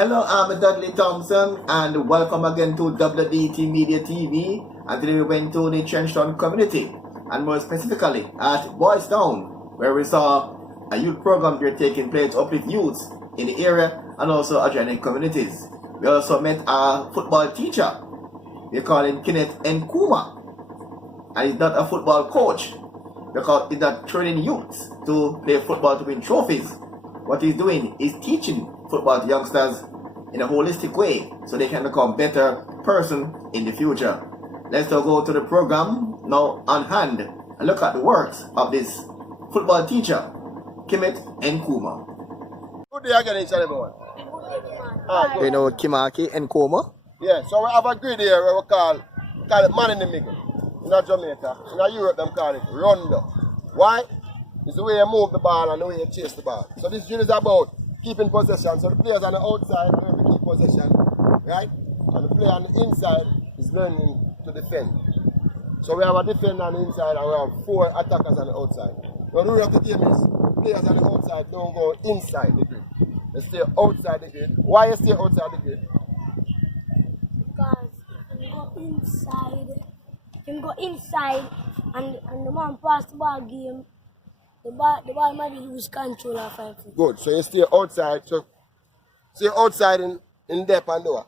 Hello, I'm Dudley Thompson and welcome again to WDT Media TV. And today we went to the Trenchtown community and more specifically at Boys Town, where we saw a youth program there taking place to uplift youths in the area and also adjoining communities. We also met a football teacher. We call him Kenneth Nkuma. And he's not a football coach because he's not training youths to play football to win trophies. What he's doing is teaching football to youngsters in a holistic way so they can become better person in the future. Let's now go to the program now on hand and look at the works of this football teacher, Kenneth Nkuma. Good day again, each and everyone. Do you know Kimaki Nkuma? Yeah, so we have a grid here where we call it man in the middle. In Jamaica, in Europe, them call it rondo. Why? It's the way you move the ball and the way you chase the ball. So this drill is about keeping possession. So the players on the outside learn to keep possession, right? And the player on the inside is learning to defend. So we have a defender on the inside and we have 4 attackers on the outside. Now the rule of the game is players on the outside don't go inside the grid. They stay outside the grid. Why you stay outside the grid? Because you can go inside and the man pass the ball game. The ball might lose control of 5 feet. Good. So you stay outside. So stay outside in depth and lower.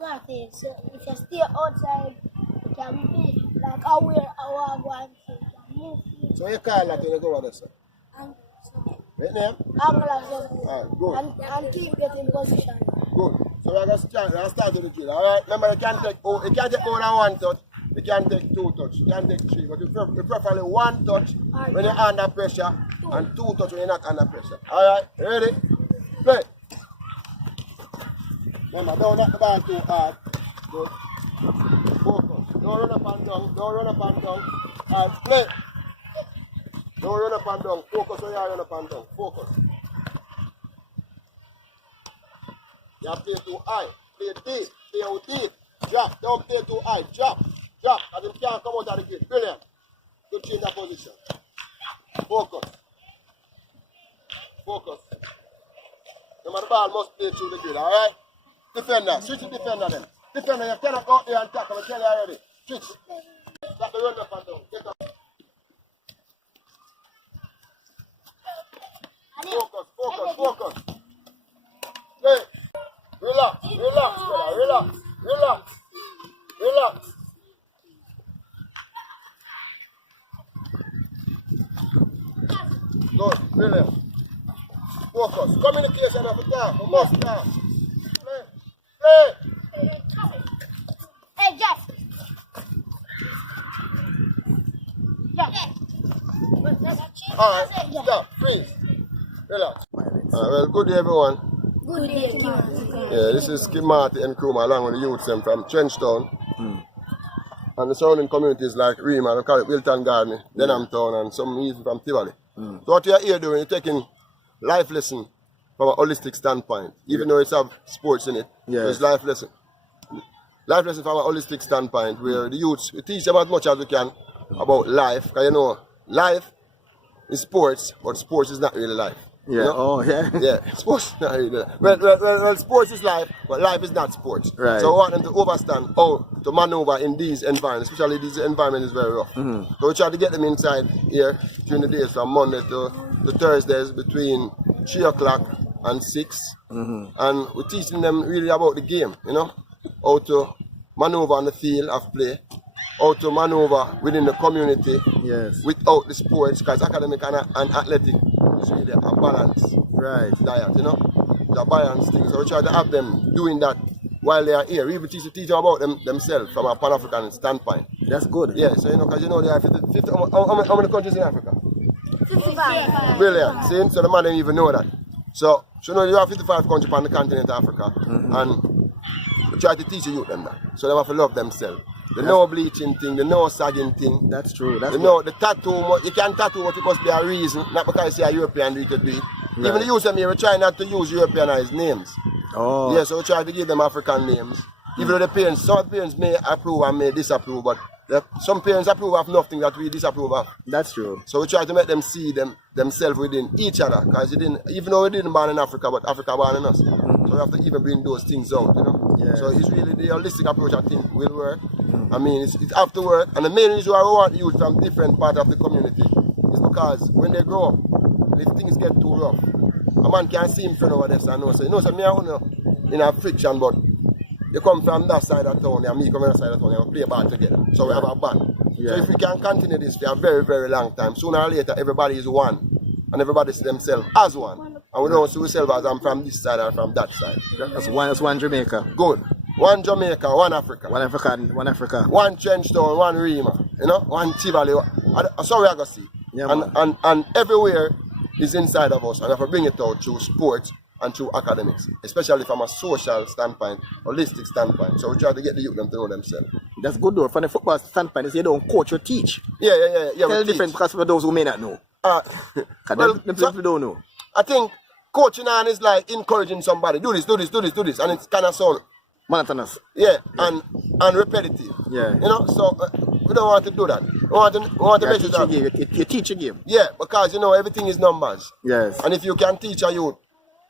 Right. So if you stay outside, you can be like aware how I want to move. So you call that when you go over there, sir? And so Right name? I'm Good. and keep getting position. Good. So we're going to start with the drill. Alright? Remember you can't take more than 1 touch. You can't take 2 touch. You can't take 3. But you preferably 1 touch when you're under pressure and 2 touch when you're not under pressure. Alright? Ready? Play. Remember, don't knock the ball too hard. Good. Focus. Don't run up and down. Don't run up and down. Alright, play. Don't run up and down. Focus when you run up and down. Focus. You have to play too high. Play deep. Play out deep. Drop. Don't play too high. Drop. Drop. And you can't come out of the grid. Brilliant. Good change of position. Focus. Focus. Remember the ball must play through the grid, alright? Defender. Switch to defender then. Defender, you cannot go out there and tackle. I tell you already. Switch. Drop the run up and down. Get up. Focus, focus, focus. Play. Relax, relax, brother. Relax, relax, relax. Good, brilliant. Focus. Communication of the time. We must start. Play. Play. Hey, Jeff. Alright, stop. Freeze. Relax. Well, good day, everyone. Good day, Kim. Yeah, this is Kimati and Kruma along with the youths them from Trenchtown. And the surrounding communities like Rima, we call it Wilton Garden, Denham Town, and some even from Tivoli. So what you're here doing, you're taking life lesson from a holistic standpoint, even though it's have sports in it. Yes. So it's life lesson. Life lesson from a holistic standpoint, where the youths, we teach them as much as we can about life, because you know, life is sports, but sports is not really life. Yeah. You know? Oh, yeah. Yeah, sports not really life. Well, sports is life, but life is not sports. Right. So we want them to understand how to maneuver in these environments, especially this environment is very rough. So we try to get them inside here during the days from Monday to Thursdays between 3 o'clock and 6. And we're teaching them really about the game, you know, how to maneuver on the field of play, how to maneuver within the community Yes. without the sports, because academic and athletic is really a balance Right. diet, you know. It's a balance thing. So we try to have them doing that while they are here. We even teach them about themselves from a Pan-African standpoint. That's good. Yeah, so you know, because you know there are 50 how many countries in Africa? 55. Brilliant. See, so the man didn't even know that. So you know you have 55 countries on the continent of Africa, and we try to teach the youth them that. So they have to love themselves. The no bleaching thing, the no sagging thing. That's true. That's You know, the tattoo, you can tattoo, but it must be a reason, not because you say a European you could do it. Right. Even the youth them here, we try not to use Europeanized names. Oh. Yeah, so we try to give them African names. Even though the parents, some parents may approve and may disapprove, but some parents approve of nothing that we disapprove of. That's true. So we try to make them see themselves within each other, because even though we didn't born in Africa, but Africa born in us. So we have to even bring those things out, you know. Yes. So it's really the holistic approach I think will work. I mean, it's have to work. And the main reason why we want youth from different parts of the community is because when they grow up, if things get too rough, a man can see him friend over there and know, so you know, so me and you in a friction, but you come from that side of town and me come from that side of town and we play ball together. So we have a band. Yeah. So if we can continue this for a very, very long time, sooner or later everybody is one. And everybody see themselves as one. And we don't see ourselves as I'm from this side or from that side. That's one Jamaica. Good. One Jamaica, one Africa. One Africa. One Trenchtown, one Rima. You know, one Tivoli. That's how we are going to see. Yeah, and everywhere is inside of us. And we have to bring it out through sports and through academics. Especially from a social standpoint, holistic standpoint. So we try to get the youth them to know themselves. That's good though. From the football standpoint, you don't coach, you teach. Yeah. Tell the difference because for those who may not know. Well, people don't know. I think coaching on is like encouraging somebody. Do this. And it's kind of sound. Monotonous. Yeah, and repetitive. Yeah. You know, so we don't want to do that. We want to make sure that you teach a game. Yeah, because you know everything is numbers. Yes. And if you can teach a youth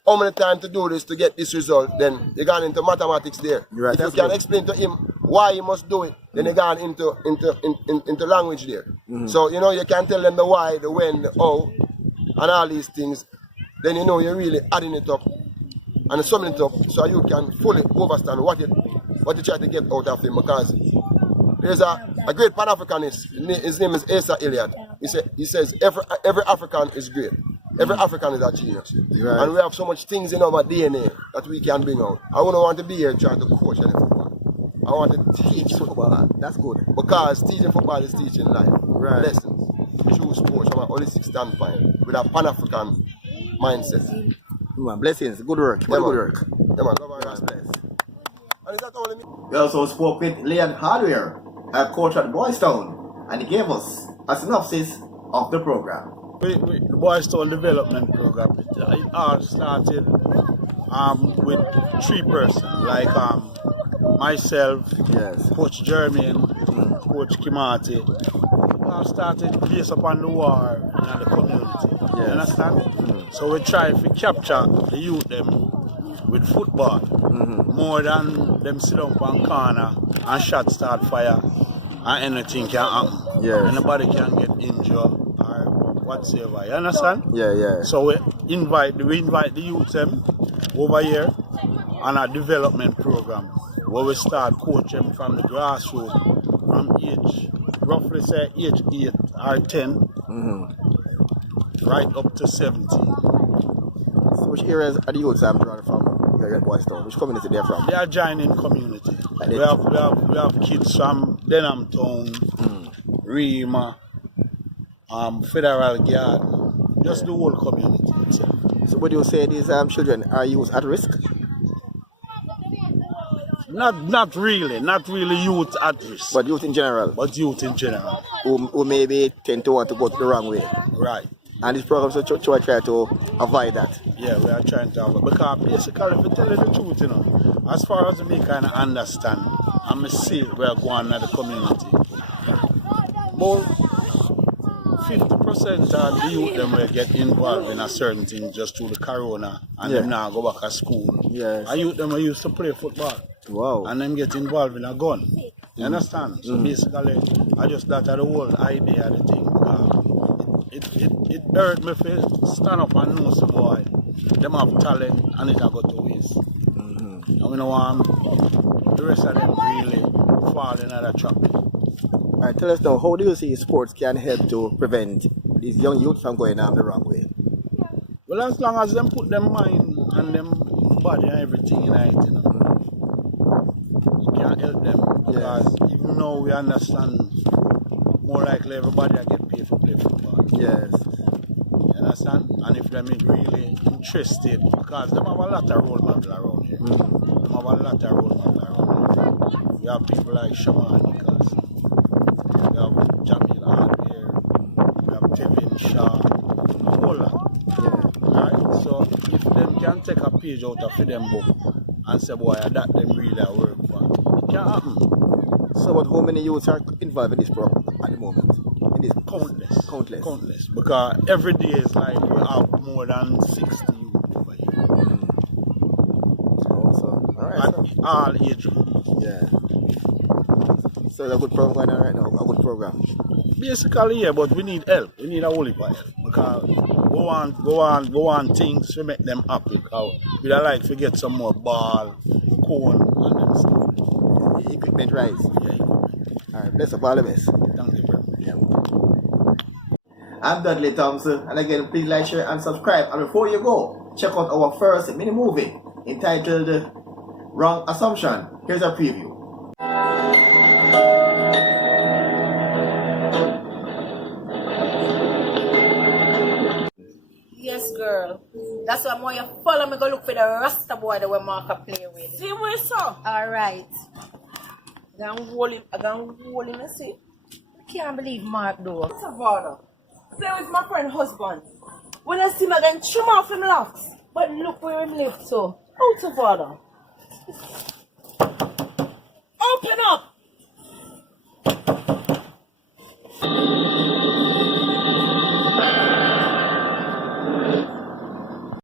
how many times to do this to get this result, then you got into mathematics there. Right, if you can explain to him why he must do it, then you got into language there. So you know you can tell them the why, the when, the how, and all these things. Then you know you're really adding it up and summing it up so you can fully understand what you try to get out of him. Because there's a great Pan-Africanist, his name is Asa Elliott. He says every African is great. Every African is a genius. Right. And we have so much things in our DNA that we can bring out. I wouldn't want to be here trying to coach any football. I want to teach football. That's good. Because teaching football is teaching life. Right. Lessons. Through sports from a holistic standpoint with a Pan-African mindset. Man, blessings. Good work. Good work. Yeah, man. Love and respect. And is that all me? We also spoke with Leon Hardware, a coach at Boys Town, and he gave us a synopsis of the program. The Boys Town Development Program, it all started with 3 persons, like myself, Yes. Coach Jermaine, Coach Kimati. It all started based upon the war in the community. Yes. You understand? So we try to capture the youth them with football more than them sit up on corner and shots start fire and anything can happen. Yes. Anybody can get injured or whatsoever. You understand? Yeah. So we invite the youth them over here on a development program where we start coaching them from the grassroots from roughly say age 8 or 10 right up to 17. So which areas are the youths I'm drawing from here at Boys Town? Which community they're from? They are joining community. And We have kids from Denham Town, Rima, Federal Garden, just the whole community itself. So would you say these children are youth at risk? Not really youth at risk, But youth in general, but youth in general. who maybe tend to want to go the wrong way. Right. And this program so try to avoid that. Yeah, we are trying to have it. Because basically, if you tell you the truth, you know, as far as me kind of understand, and see where going in the community, about 50% of the youth them will get involved in a certain thing just through the corona, and them now go back to school. Yes. And youth them used to play football. Wow. And them get involved in a gun. You understand? So basically, I just that the whole idea of the thing. It hurt me to stand up and know some boy. Them have talent and it have got to waste. And we don't want the rest of them really fall in another trap. Alright, tell us now, how do you see sports can help to prevent these young youth from going the wrong way? Well, as long as them put them mind and them body and everything in it, you know, it can help them. Because even though we understand more likely everybody will get paid for play football. Yes. You understand? And if them is really interested, because them have a lot of role models around here. Them have a lot of role models around here. We have people like Shaman Nicholson, we have Jamil Hardware, we have Tevin Shaw, a whole lot. Alright? So if them can take a page out of them book and say, boy, that them really work for, it can happen. So what, how many youths are involved in this program at the moment? In this Countless. Because every day is like we have more than 60 youth over here. all age group. Yeah. So it's a good program going on right now, a good program. Basically, yeah, but we need help. We need a whole heap of help. Because go on things to make them happy. Because we don't like to get some more ball, cone, and them stuff. The equipment rise. Yeah, equipment. Alright, bless up all the best. Thank you very much. Yeah. I'm Dudley Thompson, and again, please like, share, and subscribe. And before you go, check out our first mini movie entitled Wrong Assumption. Here's a preview. Yes, girl. That's why more you follow me go look for the Rasta boy that we Mark play with. See where so? Alright. I got hold him, I see. I can't believe Mark though. What's a father? Play with my friend husband. When I see him again, trim off him locks. But look where him live so. Out of order. Open up!